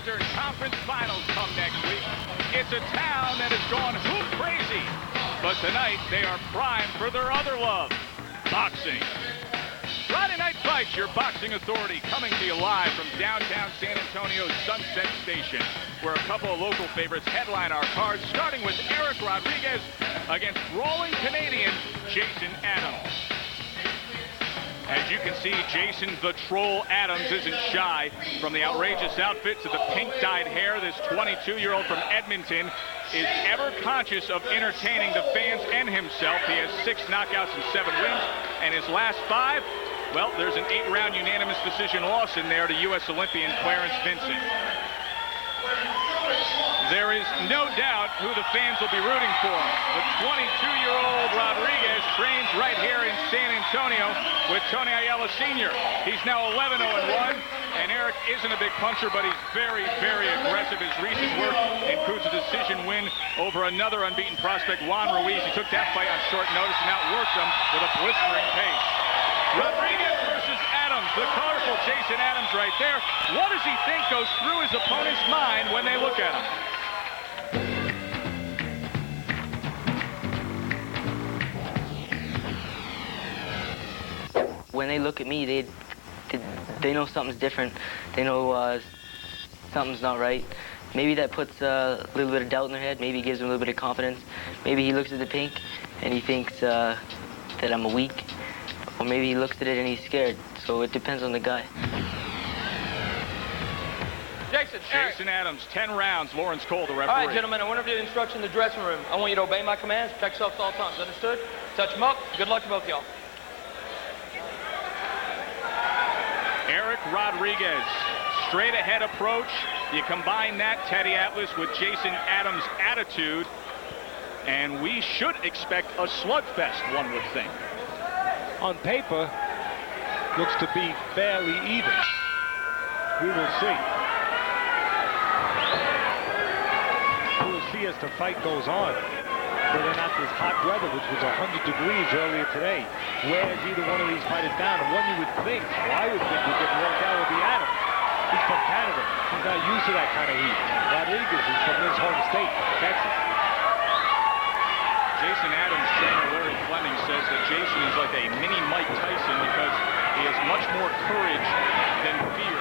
Eastern Conference Finals come next week. It's a town that has gone hoop crazy. But tonight, they are primed for their other love, boxing. Friday Night Fights, your boxing authority, coming to you live from downtown San Antonio's Sunset Station, where a couple of local favorites headline our cards, starting with Erik Rodriguez against brawling Canadian Jason Adams. As you can see, Jason the Troll Adams isn't shy. From the outrageous outfit to the pink-dyed hair, this 22-year-old from Edmonton is ever conscious of entertaining the fans and himself. He has 6 knockouts and 7 wins, and his last 5, well, there's an 8-round unanimous decision loss in there to U.S. Olympian Clarence Vincent. There is no doubt who the fans will be rooting for. The 22-year-old Rodriguez trains right here in San Antonio with Tony Ayala Sr. He's now 11-0-1, and Erik isn't a big puncher, but he's very, very aggressive. His recent work includes a decision win over another unbeaten prospect, Juan Ruiz. He took that fight on short notice and outworked him with a blistering pace. Rodriguez versus Adams, the colorful Jason Adams right there. What does he think goes through his opponent's mind when they look at him? When they look at me, they know something's different. They know something's not right. Maybe that puts a little bit of doubt in their head. Maybe it gives them a little bit of confidence. Maybe he looks at the pink and he thinks that I'm weak. Or maybe he looks at it and he's scared. So it depends on the guy. Jason Adams, 10 rounds. Lawrence Cole, the referee. All right, gentlemen, I want to give you instruction in the dressing room. I want you to obey my commands, protect yourselves at all times. Understood? Touch them up. Good luck to both of y'all. Erik Rodriguez, straight ahead approach. You combine that, Teddy Atlas, with Jason Adams' attitude, and we should expect a slugfest, one would think. On paper, looks to be fairly even. We will see. We will see as the fight goes on. Whether or not this hot weather, which was 100 degrees earlier today, wears either one of these fighters down. And one you would think, well, I would think would get worn down would be Adams. He's from Canada. He's not used to that kind of heat. Rodriguez is from his home state, Texas. Jason Adams' trainer, Larry Fleming, says that Jason is like a mini Mike Tyson because he has much more courage than fear.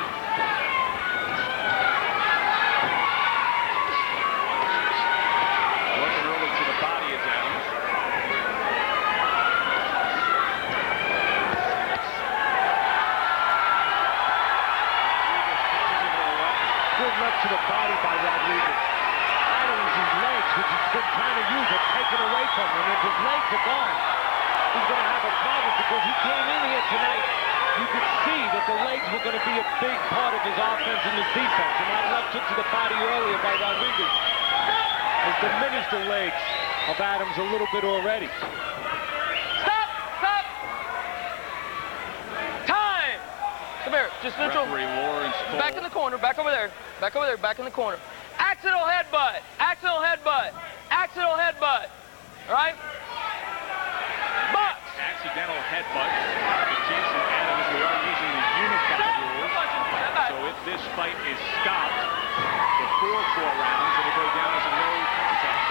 Working early to the body is Adams. Good left to the body by Rodriguez. Adams' legs, which he's been trying to use, are taken away from him. If his legs are gone, he's going to have a problem because he came in here tonight. You could see that the legs were going to be a big part of his offense and his defense. And that left hook to the body earlier by Rodriguez has diminished the legs of Adams a little bit already. Stop! Stop! Time! Come here. Just neutral. Referee Lawrence Cole. Back in the corner. Back over there. Back over there. Back in the corner. Accidental headbutt. Accidental headbutt. Accidental headbutt. All right? Box! Accidental headbutt to Jason Adams. We are using the unified rules. So if this fight is stopped before 4 rounds, it'll go down as a no contest.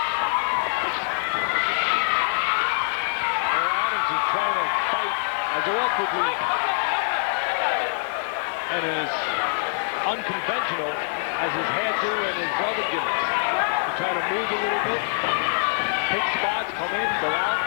Adams is trying to fight as awkwardly and as unconventional as his hair do and his other gimmicks. He try to move a little bit, pick spots, come in, go out.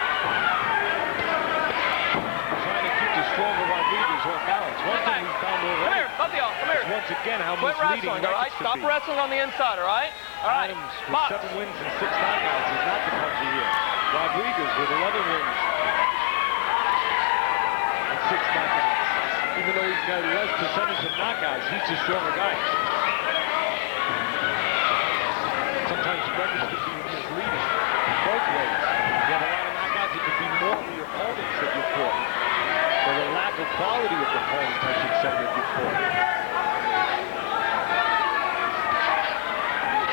Trying to keep the stronger Rodriguez off balance. One thing we found already. Come here, both of y'all, come here. Once again, how Quit misleading wrestling, all right? records Stop can be. wrestling on the inside, all right? All right. Adams with Box. 7 wins and 6 knockouts is not the puncher here. Rodriguez with 11 wins and 6 knockouts. Even though he's got less percentage of knockouts, he's the stronger guy. Sometimes records can be misleading both ways. You have a lot of knockouts, it could be more of the opponents that you fought. Or the lack of quality of the opponents, I should say, that you fought.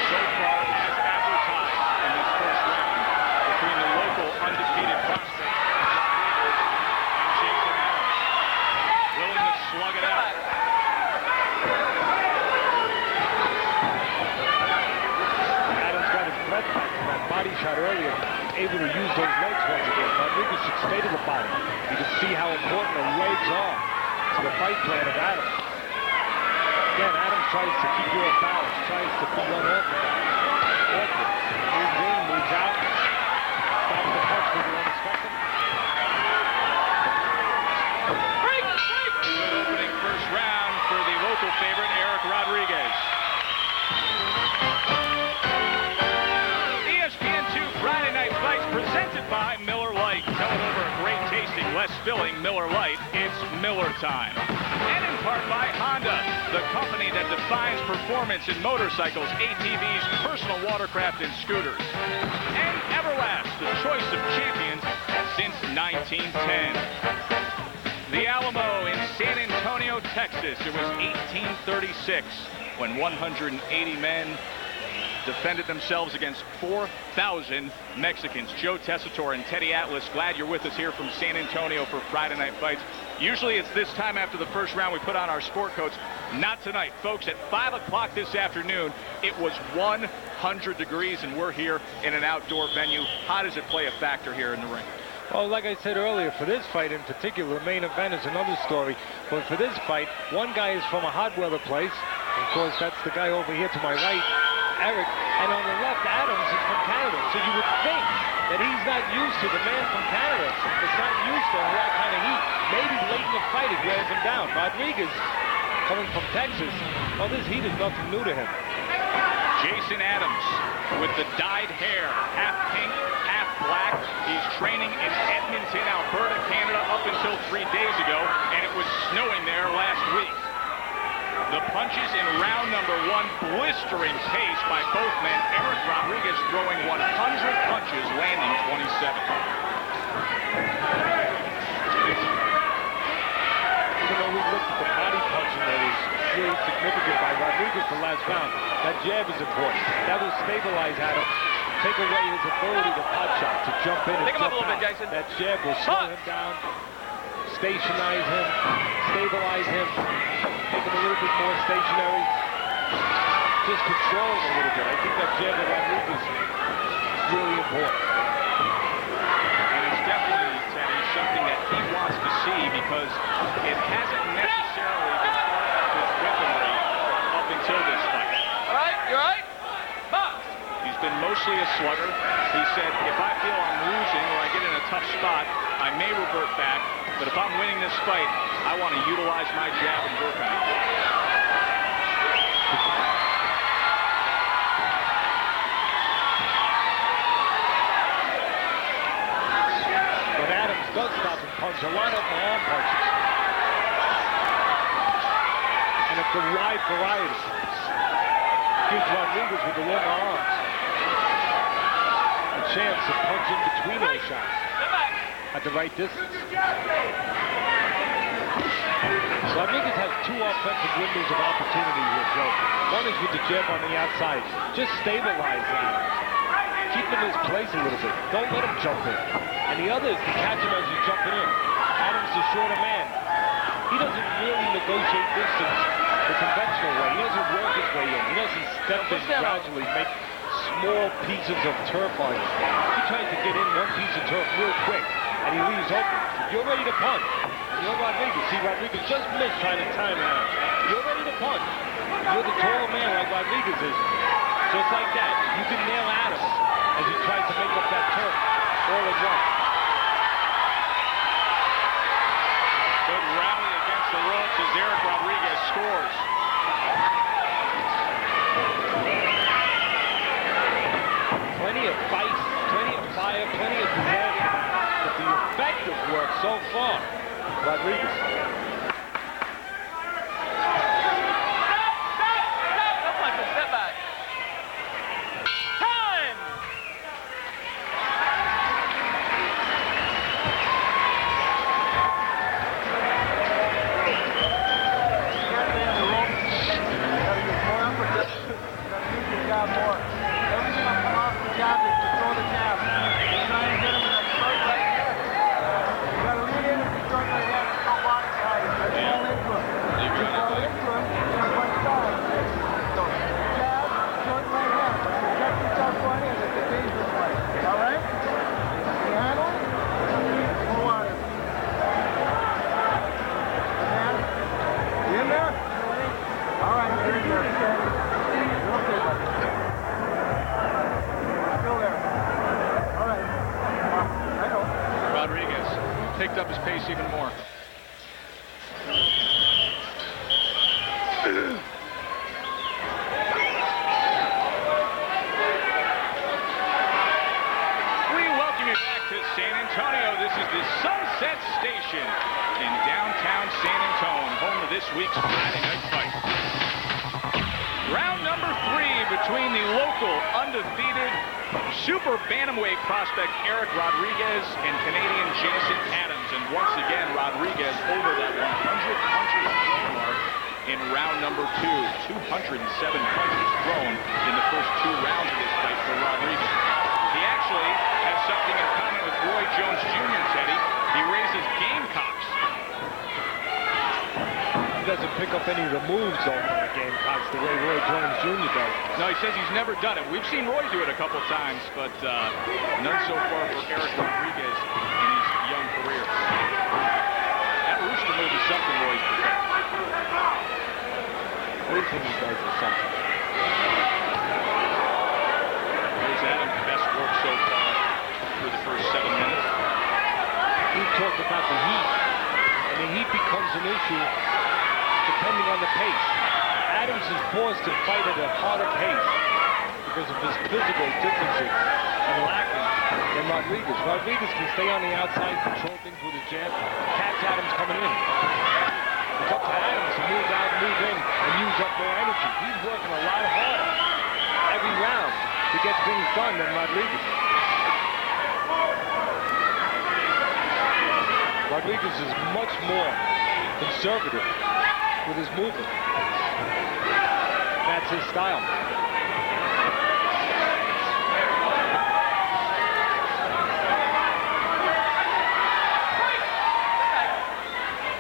So far, as advertised in this first round between the local undefeated prospect Rodriguez and Jason Adams, willing to slug it out. shot earlier, able to use those legs once again. Rodriguez should stay to the body. You can see how important the legs are to the fight plan of Adams. Again, Adams tries to keep you off balance, tries to be unorthodox. Moves in, moves out. Stops the punch when you don't expect him. Good opening first round for the local favorite, Erik Rodriguez. ESPN2 Friday Night Fights presented by Miller Lite. Tell it over a great tasting, less filling Miller Lite. It's Miller time. And in part by Honda, the company that defines performance in motorcycles, ATVs, personal watercraft, and scooters. And Everlast, the choice of champions since 1910. The Alamo in San Antonio, Texas. It was 1836 when 180 men defended themselves against 4,000 Mexicans. Joe Tessitore and Teddy Atlas, glad you're with us here from San Antonio for Friday Night Fights. Usually it's this time after the first round we put on our sport coats. Not tonight, folks. At 5 o'clock this afternoon, it was 100 degrees, and we're here in an outdoor venue. How does it play a factor here in the ring? Well, like I said earlier, for this fight in particular, the main event is another story. But for this fight, one guy is from a hot weather place. Of course, that's the guy over here to my right, Erik. And on the left, Adams is from Canada. So you would think that he's not used to, the man from Canada is not used to that kind of heat. Maybe late in the fight it wears him down. Rodriguez, coming from Texas, well, this heat is nothing new to him. Jason Adams with the dyed hair, half pink, half black. He's training in Edmonton, Alberta, Canada, up until 3 days ago, and it was snowing there last week. The punches in round number 1, blistering pace by both men. Erik Rodriguez throwing 100 punches, landing 27. Even though we looked at the body punching that is really significant by Rodriguez the last round, that jab is important. That will stabilize Adams, take away his ability to pot shot, to jump in and Pick him up jump a little out. bit, Jason. That jab will slow him down, stationize him, stabilize him, make him a little bit more stationary, just control him a little bit. I think that jab of Rodriguez is really important. And it's definitely, Teddy, something that he wants to see because it hasn't necessarily been part of his weaponry up until this fight. All right, you all right? Box. He's been mostly a slugger. He said, if I feel I'm losing or I get in a tough spot, I may revert back. But if I'm winning this fight, I want to utilize my jab and work on it. But Adams does stop and punch a lot of arm punches. And it's a wide variety. Gives Rodriguez with the long arms a chance to punch in between those shots at the right distance. Rodriguez has 2 offensive windows of opportunity here, Joe. One is with the jab on the outside. Just stabilize Adams. Keep him in his place a little bit. Don't let him jump in. And the other is to catch him as he's jumping in. Adams is a shorter man. He doesn't really negotiate distance the conventional way. He doesn't work his way in. He doesn't step in gradually, make small pieces of turf on you. He tries to get in one piece of turf real quick, and he leaves open. If you're ready to punch, and you're Rodriguez. See, Rodriguez just missed trying to time it out. You're ready to punch. You're the taller man like Rodriguez is. Just like that, you can nail Adams as he tries to make up that turf all at once. Good rally against the ropes as Erik Rodriguez scores. Plenty of fight, plenty of fire, plenty of disaster. But the effective work so far, Rodriguez. Step back. Time! picked up his pace even more. We welcome you back to San Antonio. This is the Sunset Station in downtown San Antonio, home of this week's Friday night fight. Round number 3 between the local undefeated super bantamweight prospect Erik Rodriguez and Canadian Jason Adams. And once again, Rodriguez over that 100 punches thrown mark in round number 2. 207 punches thrown in the first 2 rounds of this fight for Rodriguez. He actually has something in common with Roy Jones Jr., Teddy. He raises Gamecocks. He doesn't pick up any of the moves on the Gamecocks the way Roy Jones Jr. does. No, he says he's never done it. We've seen Roy do it a couple times, but none so far for Erik Rodriguez in his young career. That rooster move is something Roy's perfect. Everything he does is something. Here's Adams' best work so far for the first 7 minutes. We talked about the heat, and the heat becomes an issue depending on the pace. Adams is forced to fight at a harder pace because of his physical differences and lacking than Rodriguez. Rodriguez can stay on the outside, control things with his jab, catch Adams coming in. It's up to Adams to move out, move in, and use up more energy. He's working a lot harder every round to get things done than Rodriguez. Rodriguez is much more conservative with his movement. That's his style.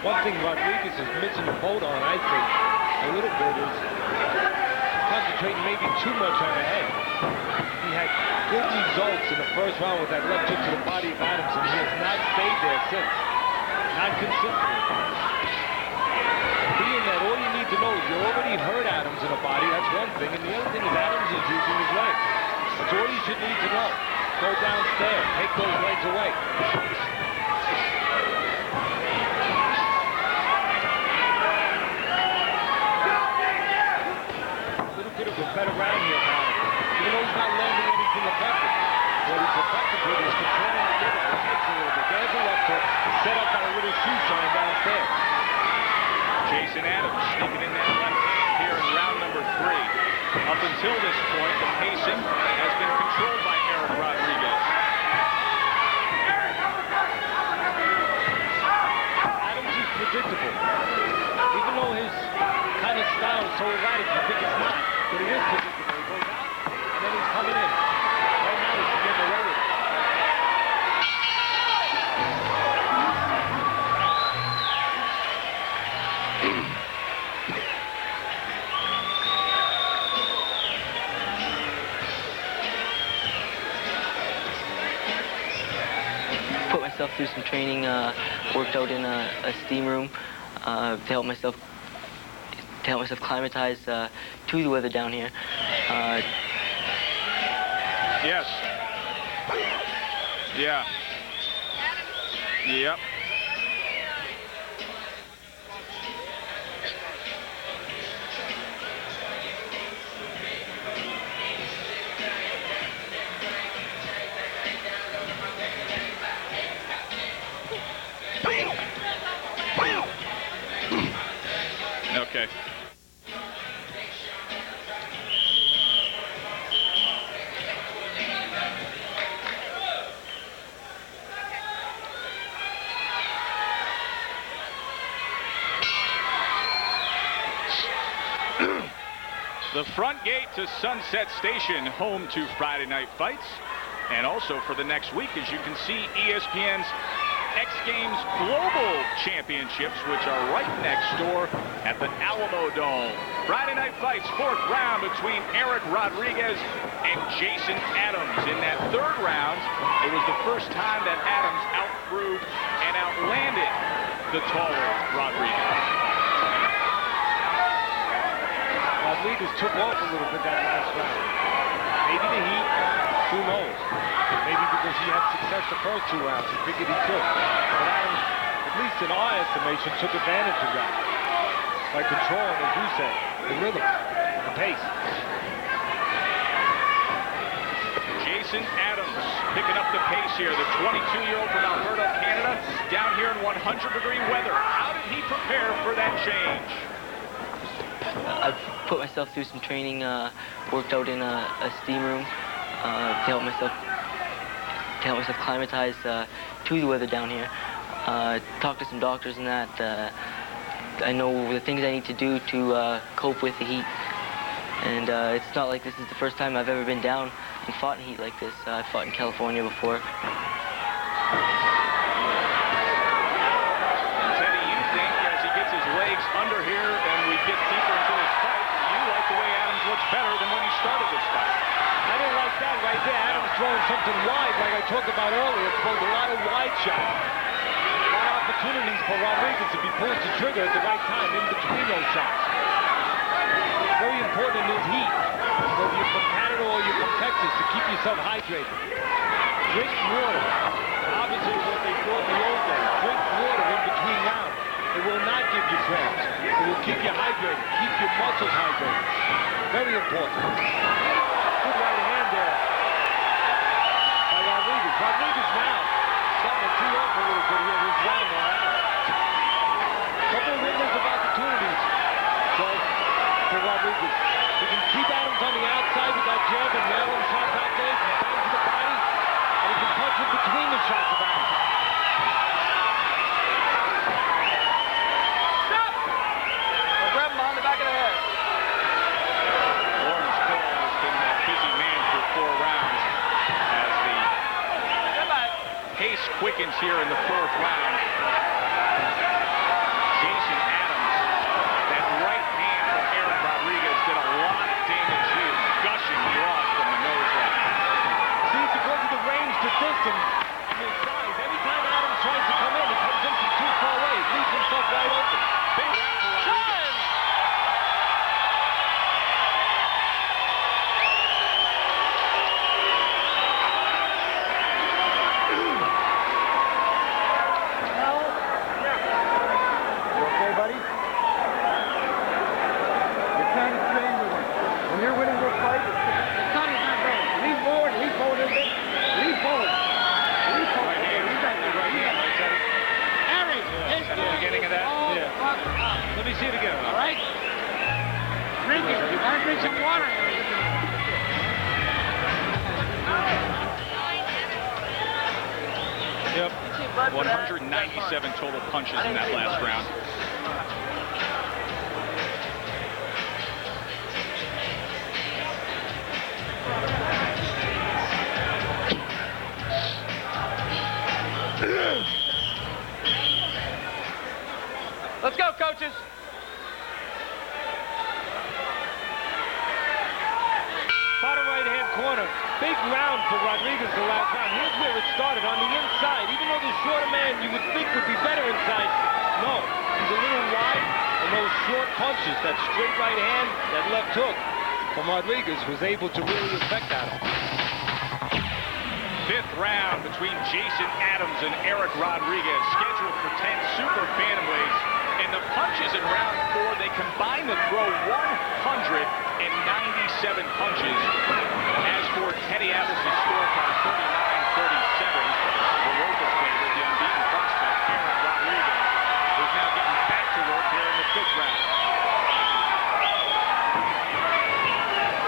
One thing Rodriguez is missing the boat on, I think, a little bit is concentrating maybe too much on the head. He had good results in the first round with that left hook to the body of Adams, and he has not stayed there since. Not consistently. Being that all you need to know is you already hurt Adams in the body, that's one thing, and the other thing is Adams is using his legs. That's all you should need to know. Go downstairs, take those legs away. A little bit of a better round here for Adams, even though he's not landing anything effective. What he's effective with is controlling the middle, which makes a little bit. There's a left hook, set up by a little shoe shine downstairs. Jason Adams sneaking in that left hand here in round number 3. Up until this point, the pacing has been controlled by Erik Rodriguez. Adams is predictable. Even though his kind of style is so erratic, you think it's not. But it is predictable. He goes out, and then he's coming in. Right now, he's getting away with it. Put myself through some training, worked out in a steam room to help myself acclimatize to the weather down here. Yes. Yeah. Yep. Okay. The front gate to Sunset Station, home to Friday night fights, and also for the next week, as you can see, ESPN's X Games Global Championships, which are right next door at the Alamo Dome. Friday night fights, 4th round between Erik Rodriguez and Jason Adams. In that 3rd round, it was the first time that Adams outthrew and outlanded the taller Rodriguez. Rodriguez took off a little bit that last round. Maybe the heat, Who knows? Maybe because he had success the first 2 rounds, he figured he could. But Adams, at least in our estimation, took advantage of that by controlling, as you said, the rhythm, the pace. Jason Adams picking up the pace here. The 22-year-old from Alberta, Canada, down here in 100-degree weather. How did he prepare for that change? I've put myself through some training, worked out in a steam room to help myself acclimatize to the weather down here. Talked to some doctors and that. I know the things I need to do to cope with the heat. And it's not like this is the first time I've ever been down and fought in heat like this. I fought in California before. Teddy, you think as he gets his legs under here and we get deeper into this fight, you like the way Adams looks better than when he started this fight? I didn't like that right there. Adams throwing something wide, like I talked about earlier. Throwing a lot of wide shots. A lot of opportunities for Rodriguez if he pulls the trigger at the right time in between those shots. Very important in his heat, whether you're from Canada or you're from Texas, to keep yourself hydrated. Drink water. Obviously what they thought in the old days. Drink water in between rounds. It will not give you cramps. It will keep you hydrated, keep your muscles hydrated. Very important. Good right hand there by Rodriguez. Rodriguez now starting to tee up a little bit here this round on Adams. Couple of windows of opportunities. So, for Rodriguez. He can keep Adams on the outside with that jab and nail him shots out there. He can bang to the body. And he can punch in between the shots of Adams. Stop! Well, grab him on the back of the head. Lawrence Cole has been a busy man for 4 rounds as the pace quickens here in the 4th round. Jason Adams, that right hand from Erik Rodriguez did a lot of damage. He is gushing blood from the nose right now. See, because of the range, the distance, and his size, every time Adams tries to come in, he comes in from too far away. He leaves himself wide open. Big round for Rodriguez. Let me see it again. All right? Drink it. You gotta drink some water. Yep. 197 total punches in that last round. Let's go, coaches. Bottom right-hand corner. Big round for Rodriguez the last round. Here's where it started, on the inside. Even though the shorter man you would think would be better inside, no. He's a little wide, and those short punches, that straight right hand, that left hook from Rodriguez was able to really affect Adams. 5th round between Jason Adams and Erik Rodriguez, scheduled for 10 super bantamweights. And the punches in round 4, they combine to throw 197 punches. As for Teddy Atlas' scorecard, 39-37, the local favorite, the unbeaten prospect, Erik Rodriguez, is now getting back to work here in the 5th round.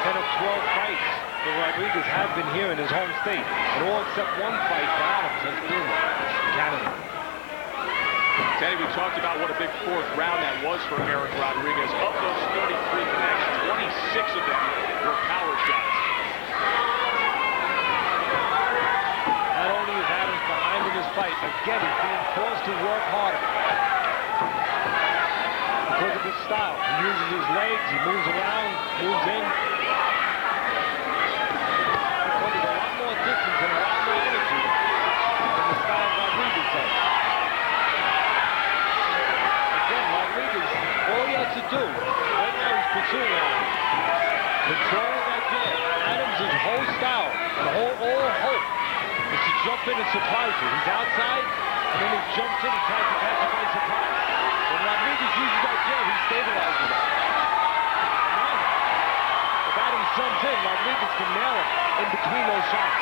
10 of 12 fights for Rodriguez have been here in his home state. And all except 1 fight for Adams has been in Canada. Teddy, we talked about what a big 4th round that was for Erik Rodriguez. Of those 33 connects, 26 of them were power shots. Not only is Adams behind in his fight, again, he's being forced to work harder. Because of his style. He uses his legs, he moves around, moves in. He covers a lot more distance and a lot more energy than the style Rodriguez does. Again, Rodriguez, all he has to do, right now he's pursuing Adams. Control that jab. Adams Rodriguez's whole style, the all hope, is to jump in and surprise you. He's outside, and then he jumps in and tries to catch him by surprise. When Rodriguez uses that jab, he stabilizes it. And then, if Adams jumps in, Rodriguez can nail him in between those shots.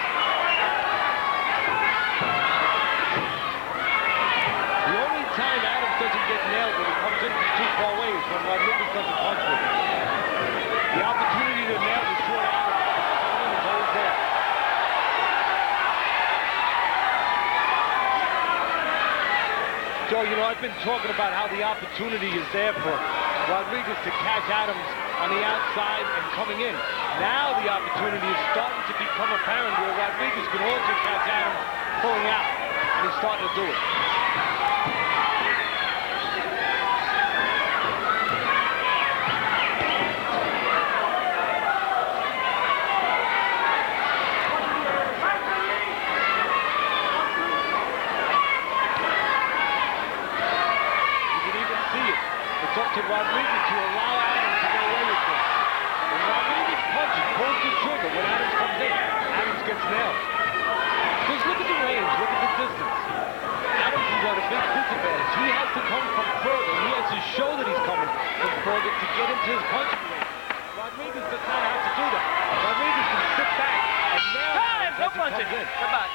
The only time Adams doesn't get nailed when he comes in from too far away is when Rodriguez doesn't punch with him. The opportunity to nail the short Adams is always there. Joe, you know, I've been talking about how the opportunity is there for Rodriguez to catch Adams on the outside and coming in. Now the opportunity is starting to become apparent where Rodriguez can also catch Adams pulling out, and he's starting to do it. To Rodriguez to allow Adams to get away with this. When Rodriguez punches, pulls the trigger, when Adams comes in, Adams gets nailed. Just look at the range, look at the distance. Adams is at a big disadvantage. He has to come from further. He has to show that he's coming from further to get into his punching range. Rodriguez does not have to do that. Rodriguez can sit back and nail Adams as he comes in. Goodbye.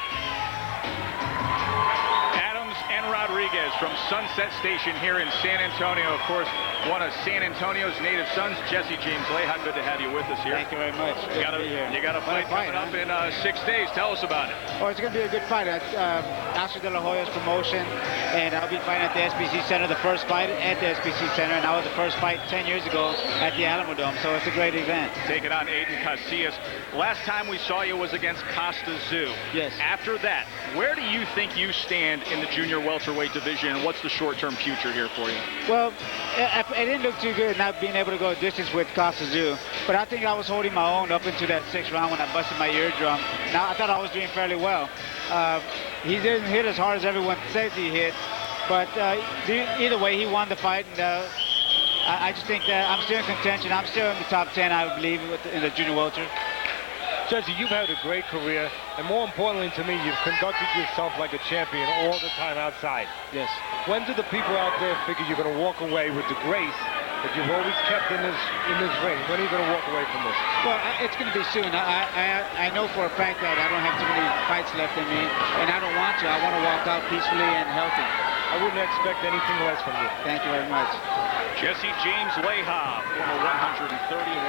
And Rodriguez from Sunset Station here in San Antonio. Of course, one of San Antonio's native sons, Jesse James Leija. Good to have you with us here. Thank you very much. You got a fight coming up in 6 days. Tell us about it. Oh, it's going to be a good fight. Oscar De La Hoya's promotion, and I'll be fighting at the SBC Center, the first fight at the SBC Center, and I was the first fight 10 years ago at the Alamo Dome, so it's a great event. Taking on Aiden Casillas. Last time we saw you was against Costa Tszyu. Yes. After that, where do you think you stand in the junior welterweight division? What's the short-term future here for you? Well, I didn't look too good not being able to go distance with Costa Tszyu, but I think I was holding my own up into that 6th round when I busted my eardrum. Now, I thought I was doing fairly well. He didn't hit as hard as everyone says he hit, but either way, he won the fight, and I just think that I'm still in contention. I'm still in the top 10, I believe, in the junior welter. Jesse, you've had a great career, and more importantly to me, you've conducted yourself like a champion all the time outside. Yes. When do the people out there figure you're going to walk away with the grace that you've always kept in this ring? When are you going to walk away from this? Well, it's going to be soon. I know for a fact that I don't have too many fights left in me, and I don't want to. I want to walk out peacefully and healthy. I wouldn't expect anything less from you. Thank you very much. Jesse James Leija, former 130 and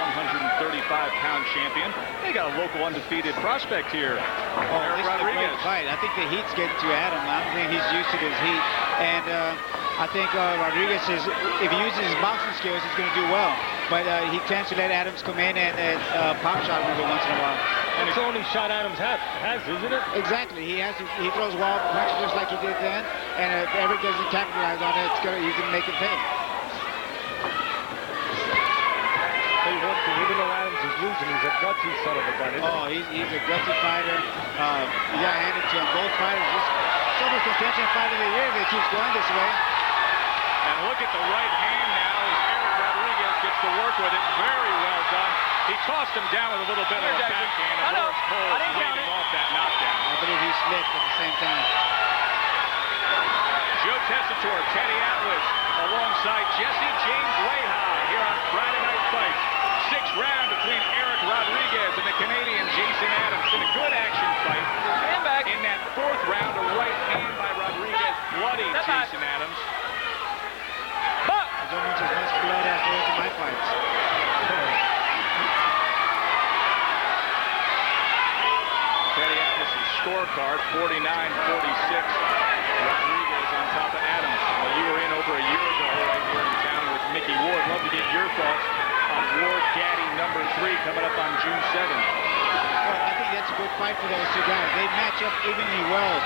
135-pound champion. They got a local undefeated prospect here. Erik Rodriguez. Fight. I think the heat's getting to Adam. I don't think he's used to this heat. And I think Rodriguez if he uses his boxing skills, he's going to do well. But he tends to let Adams come in and pop shot him every once in a while. And it's the only shot Adams has, isn't it? Exactly. He throws wild punches just like he did then. And if Erik doesn't capitalize on it, he's going to make it pay. Even though Adams is losing, he's a gutsy son of a gun, isn't he? Oh, he's a gutsy fighter. You got to hand it to him. Both fighters, it's almost contention fight of the year if it keeps going this way. And look at the right hand now as Erik Rodriguez gets to work with it. Very well done. He tossed him down with a little bit of a backhand. And Lawrence Cole waving off that knockdown. I believe he slipped at the same time. Joe Tessitore, Teddy Atlas, alongside Jesse James Leija here on Friday Night Fights. 6th round between Erik Rodriguez and the Canadian Jason Adams in a good action fight. Stand back. In that 4th round, a right hand by Rodriguez bloodied Jason Adams. But I don't want as much blood as there is in my fights. Teddy Atlas' scorecard, 49-46. Rodriguez on top of Adams. Well, you were in over a year ago right here in town with Mickey Ward. Love to get your thoughts on Ward Gaddy number 3 coming up on June 7th. Well, I think that's a good fight for those two guys. They match up evenly well.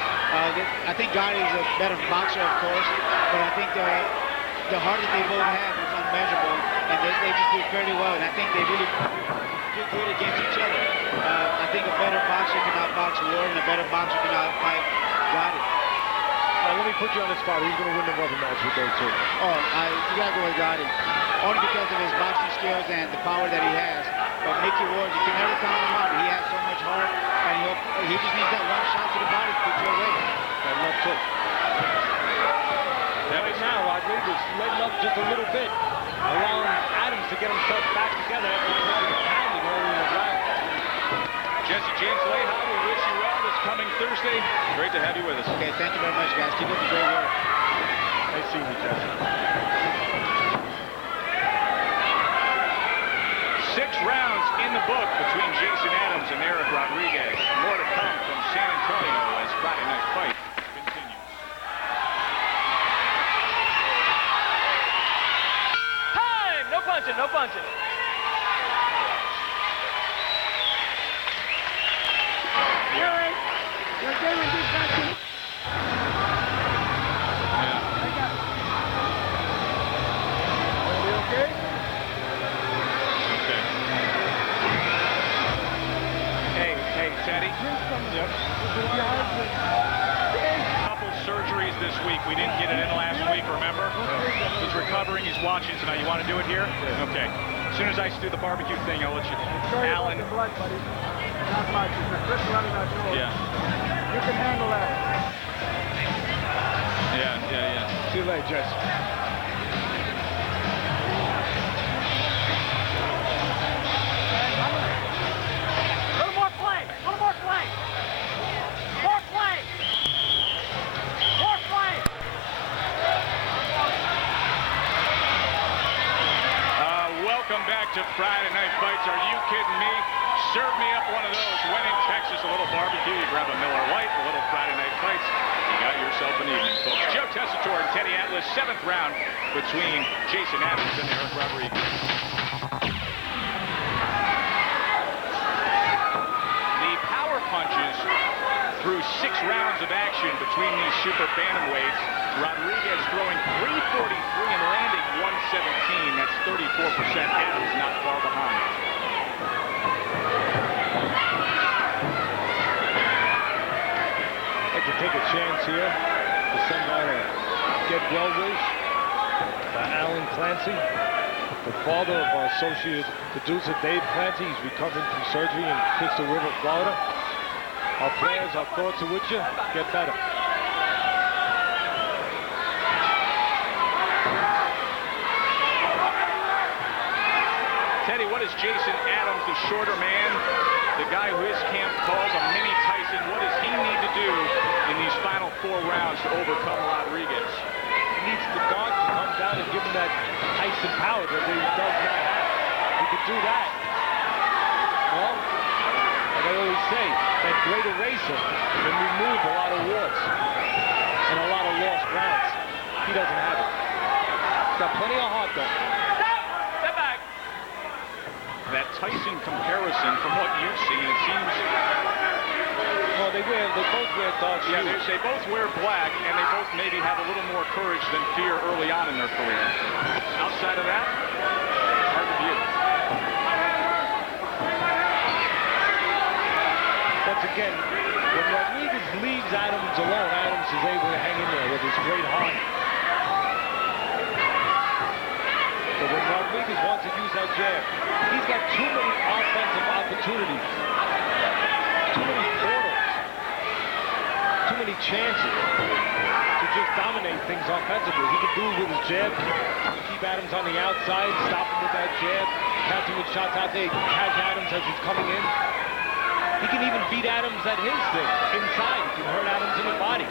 I think Gotti is a better boxer, of course, but I think the heart that they both have is unmeasurable, and they just do fairly well, and I think they really do good against each other. I think a better boxer can outbox Ward, and a better boxer can outfight Gotti. Let me put you on the spot. Who's going to win the rubber match with those two? Oh, you got to go with Gotti. Only because of his boxing skills and the power that he has. But Mickey Ward, you can never count him out. He has hard, and he just needs that one shot to the body to put you away. That left hook. Right now, Rodriguez letting up just a little bit, allowing Adams to get himself back together after taking a pounding early in the round. Jesse James Leha, we wish you well this coming Thursday. Great to have you with us. Okay, thank you very much, guys. Keep up the great work. Nice seeing you, Jesse. 6 rounds in the book between Jason Adams and Erik Rodriguez. More to come from San Antonio as Friday Night Fight continues. Time! No punching, no punching. Erik, you're doing this punching. Teddy. Couple surgeries this week. We didn't get it in last week, remember? He's recovering. He's watching tonight. You want to do it here? Okay. As soon as I do the barbecue thing, I'll let you. Alan. Blood, buddy. Not much. It's a quick running out yours. Yeah. You can handle that. Yeah. See you later, Jesse. Welcome back to Friday Night Fights. Are you kidding me? Serve me up one of those. When in Texas, a little barbecue. You grab a Miller Lite, a little Friday Night Fights. You got yourself an evening, folks. Joe Tessitore and Teddy Atlas, 7th round between Jason Adams and Erik Rodriguez. The power punches through 6 rounds of action between these super bantamweights. Rodriguez throwing 343 and landing 117. That's 34%. Adams not far behind. I'd like to take a chance here for somebody to get well with. Alan Clancy, the father of our associate producer Dave Clancy. He's recovering from surgery in Crystal River, Florida. Our prayers, our thoughts are with you. Get better. Teddy, what is Jason Adams, the shorter man, the guy who his camp calls a mini Tyson? What does he need to do in these final 4 rounds to overcome Rodriguez? He needs the guard to come down and give him that Tyson power that he does not have. He could do that. Well, like I always say, that great eraser can remove a lot of wars and a lot of lost grounds. He doesn't have it. He's got plenty of heart, though. Step back. That Tyson comparison, from what you've seen, it seems... Well, they both wear dark shoes. Yeah, they both wear black, and they both maybe have a little more courage than fear early on in their career. Outside of that, hard to view. Once again, when Rodriguez leaves Adams alone, Adams is able to hang in there with his great heart. But when Rodriguez wants to use that jab, he's got too many offensive opportunities, too many portals, too many chances to just dominate things offensively. He can do it with his jab, keep Adams on the outside, stop him with that jab, catch him with shots out there, catch Adams as he's coming in. He can even beat Adams at his thing, inside. He can hurt Adams in the body.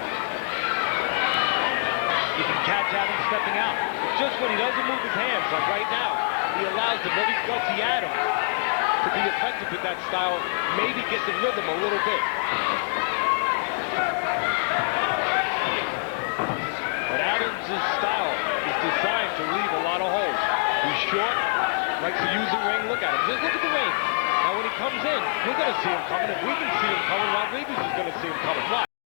He can catch Adams stepping out. Just when he doesn't move his hands, like right now, he allows the very gutsy Adams to be effective with that style, maybe get the rhythm a little bit. But Adams' style is designed to leave a lot of holes. He's short, likes to use the ring. Look at him. Just look at the ring. Now, when he comes in, we're going to see him coming. If we can see him coming, Rodriguez is going to see him coming. Why?